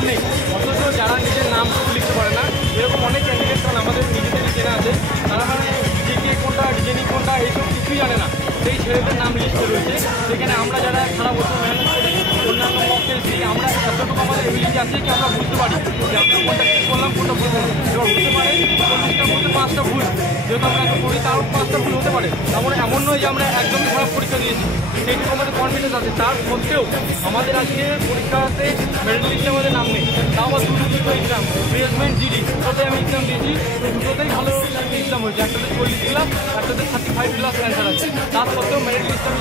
নাম নেই, অথচ যারা নিজের নামটুকু লিখতে পারে না, এরকম অনেক ক্যান্ডিডেট কারণ আমাদের নিজেদেরই চেনা আছে, তারা মানে ডিজে কোনটা ডিজেনি কোনটা এইসব কিছুই জানে না, সেই ছেলেদের নাম লিস্টে রয়েছে। সেখানে আমরা যারা সারা বছর মেহনত করি, অন্যান্য মক টেস্ট আমরা এতটুকু আমাদের এবিলিটি আছে কি আমরা বুঝতে পারি যে আমরা কোনটা ঠিক করলাম কোনটা ভুল করলাম। এবার হতে পারে 40টার মধ্যে 5টা ভুল, যেহেতু আমরা এত করি তারও 5টা ভুল হতে পারে, তারপরে এমন নয় যে আমরা একদমই খারাপ পরীক্ষা দিয়েছি, সেইটুকু আমাদের কনফিডেন্স আছে। তার সত্ত্বেও আমাদের আজকে পরীক্ষাতে মেরিট লিস্টে আমাদের নাম নেই, তাও আবার দুটো এক্সাম প্লেসমেন্ট জিডি দুটোতেই আমি এক্সাম দিয়েছি, দুটোতেই ভালো এক্সাম হয়েছে। একটাতে 40 দিলাম, একটাতে 35 প্লাস অ্যান্সার আছে, তার সত্ত্বেও মেরিট লিস্টে আমি